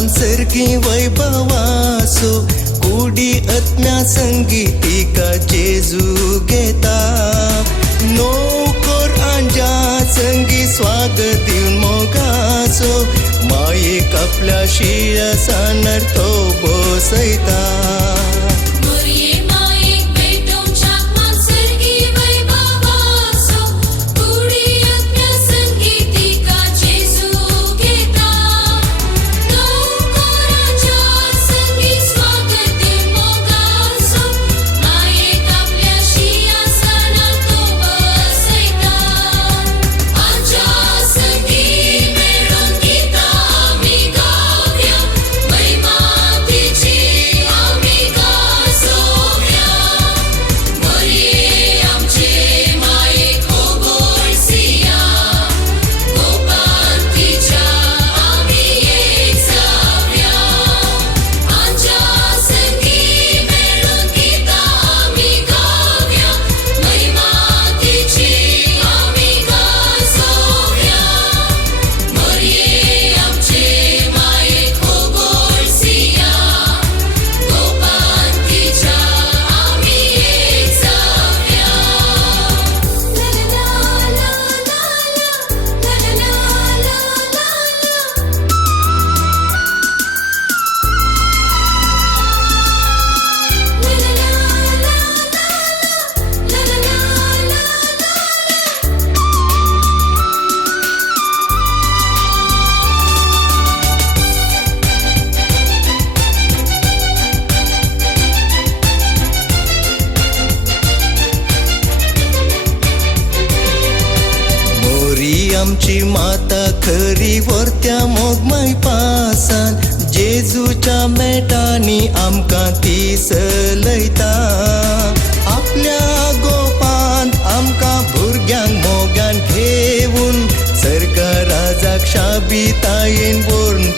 मान सर्गी वैभवासो कुडी आत्म्या संगीतिका जेजू घेता नोकर आंजा संगी स्वागत दिवन मोगासो मायेक आपल्या शिरसानार तो बसयता आमची माता खरी वर्त्या मोगमाय पासान जेजूच्या मेटांनी आमकां ती चलयता आपल्या गोपान आमकां भुरग्यांक मोगान घेवन सर्ग राजाक शाबी तायेन व्हरून